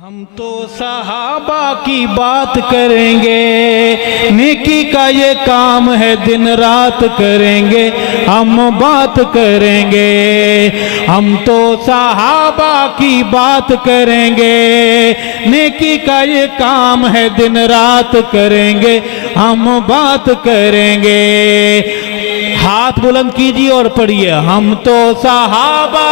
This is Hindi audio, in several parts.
हम तो सहाबा की बात करेंगे, नेकी का ये काम है, दिन रात करेंगे, हम बात करेंगे। हम तो सहाबा की बात करेंगे, नेकी का ये काम है, दिन रात करेंगे, हम बात करेंगे। हाथ बुलंद कीजिए और पढ़िए, हम तो सहाबा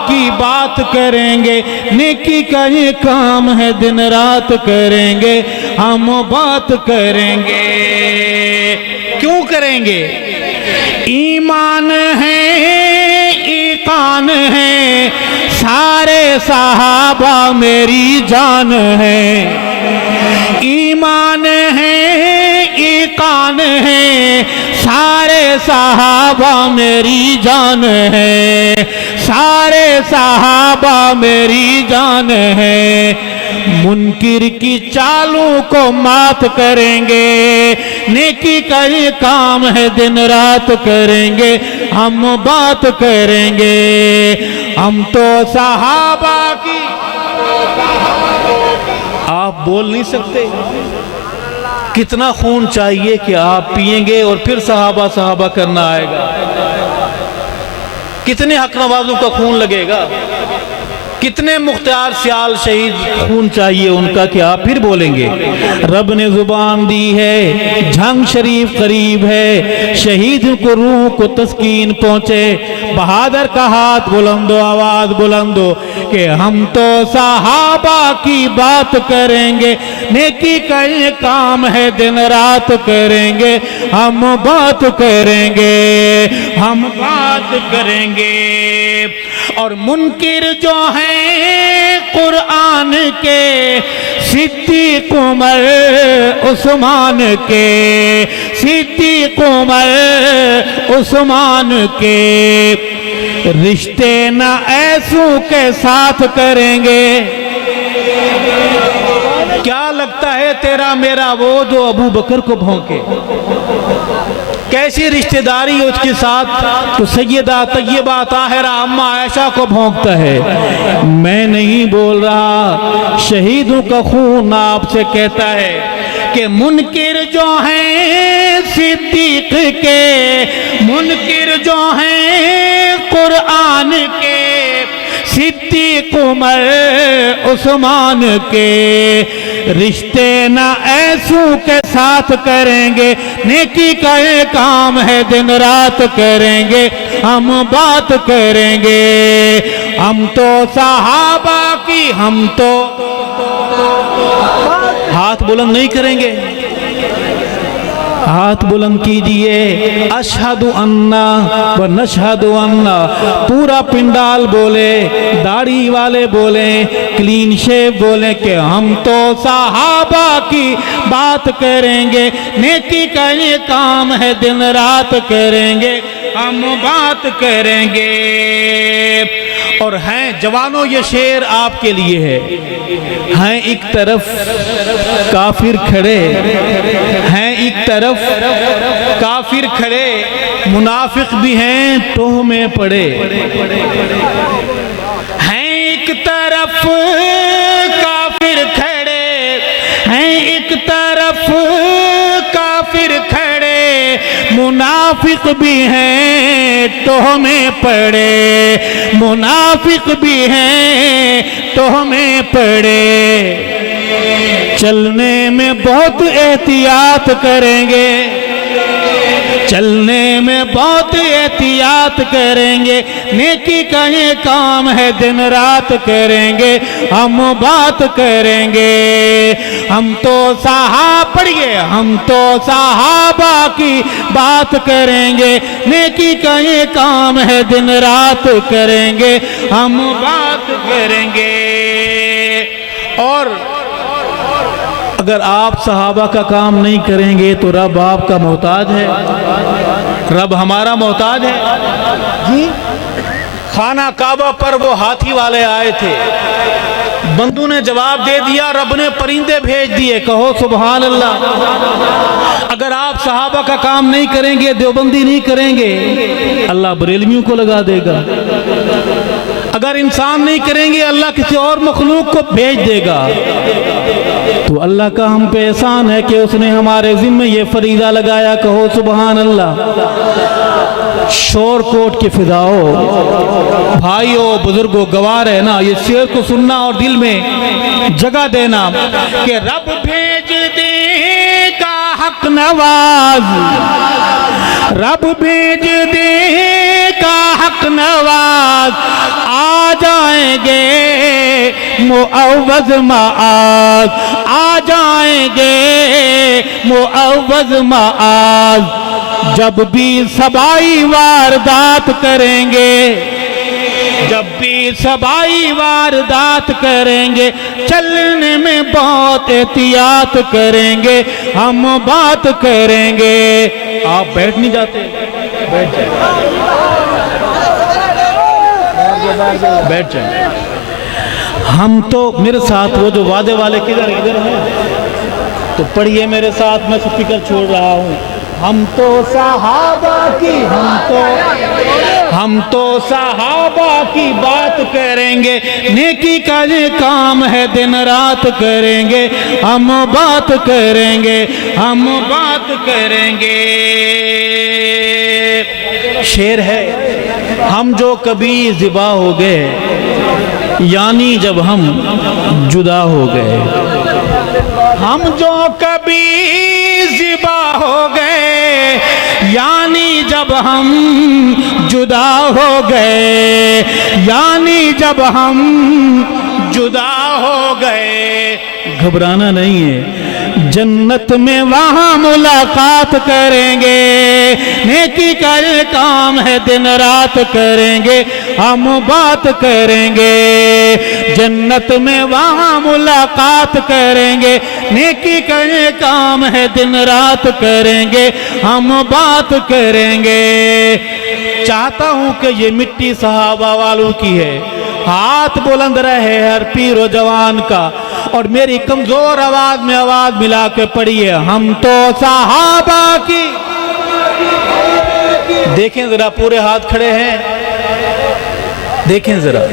की बात करेंगे, नेकी का ये काम है, दिन रात करेंगे, हम बात करेंगे। क्यों करेंगे? ईमान है, ईकान है, सारे सहाबा मेरी जान है। ईमान है, ईकान है, सारे सहाबा मेरी जान है, सारे सहाबा मेरी जान है। मुनकिर की चालों को मात करेंगे, नेकी का ये काम है, दिन रात करेंगे, हम बात करेंगे। हम तो सहाबा की, आप बोल नहीं सकते। कितना खून चाहिए कि आप पिएंगे और फिर सहाबा सहाबा करना आएगा? कितने हक नवाजों का खून लगेगा? कितने मुख्तार सियाल शहीद खून चाहिए उनका कि आप फिर बोलेंगे? रब ने जुबान दी है, झंग शरीफ करीब है, शहीद को रूह को तस्कीन पहुंचे। बहादुर का हाथ बुलंदो, आवाज बुलंदो कि हम तो सहाबा की बात करेंगे, नेकी का ये काम है, दिन रात करेंगे, हम बात करेंगे, हम बात करेंगे। और मुनकिर जो हैं कुरान के, सिद्दीक उमर उस्मान के, सिद्दीक उमर उस्मान के, रिश्ते न ऐसों के साथ करेंगे। क्या लगता है तेरा मेरा वो जो अबू बकर को भौंके? कैसी रिश्तेदारी उसके साथ? तो सैयदा तय्यबा ताहिरा अम्मा आयशा को भौंकता है। मैं नहीं बोल रहा, शहीदों का खून आपसे कहता है कि मुनकिर जो हैं सिद्दीक के, मुनकिर जो हैं कुरान के, सिद्दीक उमर उस्मान के, रिश्ते न ऐसों के साथ करेंगे, नेकी का ये काम है, दिन रात करेंगे, हम बात करेंगे। हम तो सहाबा की, हम तो हाथ बुलंद नहीं करेंगे। हाथ बुलंद कीजिए, अशहदु अन्ना व नशहदु अन्ना। पूरा पिंडाल बोले, दाढ़ी वाले बोले, क्लीन शेव बोले कि हम तो सहाबा की बात करेंगे, नेकी का ये काम है, दिन रात करेंगे, हम बात करेंगे। और हैं जवानों, ये शेर आपके लिए है। हैं एक तरफ काफिर खड़े, हैं एक तरफ काफिर खड़े, मुनाफिक भी हैं टोह में पड़े। हैं एक तरफ काफिर खड़े, हैं एक तरफ काफिर खड़े, मुनाफिक भी हैं टोह में पड़े, मुनाफिक भी हैं टोह में पड़े। चलने में बहुत एहतियात करेंगे, चलने में बहुत एहतियात करेंगे, नेकी का ये काम है, दिन रात करेंगे, हम बात करेंगे। हम तो पढ़िए, हम तो सहाबा की बात करेंगे, नेकी का ये काम है, दिन रात करेंगे, हम बात करेंगे। और अगर आप सहाबा का काम नहीं करेंगे तो रब आपका मोहताज है, रब हमारा मोहताज है जी। खाना काबा पर वो हाथी वाले आए थे, बंदू ने जवाब दे दिया, रब ने परिंदे भेज दिए। कहो सुभान अल्लाह। अगर आप सहाबा का काम नहीं करेंगे, देवबंदी नहीं करेंगे, अल्लाह बरेलवियों को लगा देगा। अगर इंसान नहीं करेंगे अल्लाह किसी और मखलूक को भेज देगा। तो अल्लाह का हम पे एहसान है कि उसने हमारे जिम्मे ये फरीदा लगाया। कहो सुबहान अल्लाह। शोर कोट की फिदाओ, भाइयों बुजुर्गों, गवार है ना ये शेर को सुनना और दिल में जगह देना कि रब भेज देगा हक नवाज, रब भेज देगा हक नवाज, आ जाएंगे मुअव्वज़ माआज, आ जाएंगे मुअव्वज़ माआज। जब भी सबाई वारदात करेंगे, जब भी सबाई वारदात करेंगे, चलने में बहुत एहतियात करेंगे, हम बात करेंगे। आप बैठ नहीं जाते? बैठ जाए, बैठ जाए। हम तो मेरे साथ वो जो वादे वाले किधर इधर हैं तो पढ़िए मेरे साथ, मैं स्पीकर छोड़ रहा हूँ। हम तो सहाबा की, हम तो सहाबा की बात करेंगे, नेकी का ये काम है दिन रात करेंगे, हम बात करेंगे, हम बात करेंगे। शेर है, हम जो कभी ज़िबा हो गए, यानी जब हम जुदा हो गए, हम जो कभी ज़िबा हो गए, यानी जब हम जुदा हो गए, यानी जब हम जुदा हो गए। घबराना नहीं है, जन्नत में वहाँ मुलाकात करेंगे, नेकी का ये काम है दिन रात करेंगे, हम बात करेंगे। जन्नत में वहाँ मुलाकात करेंगे, नेकी का ये काम है दिन रात करेंगे, हम बात करेंगे। चाहता हूँ कि ये मिट्टी सहाबा वालों की है, हाथ बुलंद रहे हर पीर व जवान का, और मेरी कमजोर आवाज में आवाज मिला के पढ़िए, हम तो सहाबा की। देखें जरा, पूरे हाथ खड़े हैं, देखें जरा।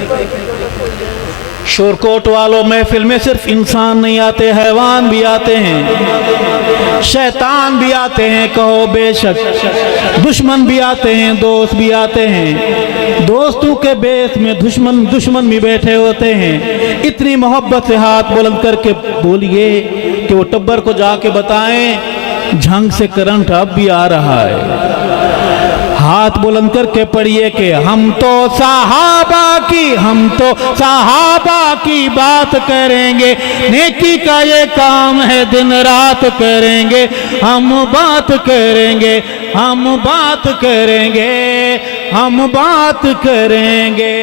शोरकोट वालों, महफिल में सिर्फ इंसान नहीं आते, हैवान भी आते हैं, शैतान भी आते हैं, कहो बेशक, दुश्मन भी आते हैं, दोस्त भी आते हैं। दोस्तों के बेस में दुश्मन भी बैठे होते हैं। इतनी मोहब्बत से हाथ बुलंद करके बोलिए कि वो टब्बर को जाके बताएं झंग से करंट अब भी आ रहा है। हाथ बुलंद करके पढ़िए कि हम तो सहाबा की, हम तो सहाबा की बात करेंगे, नेकी का ये काम है दिन रात करेंगे, हम बात करेंगे, हम बात करेंगे, हम बात करेंगे।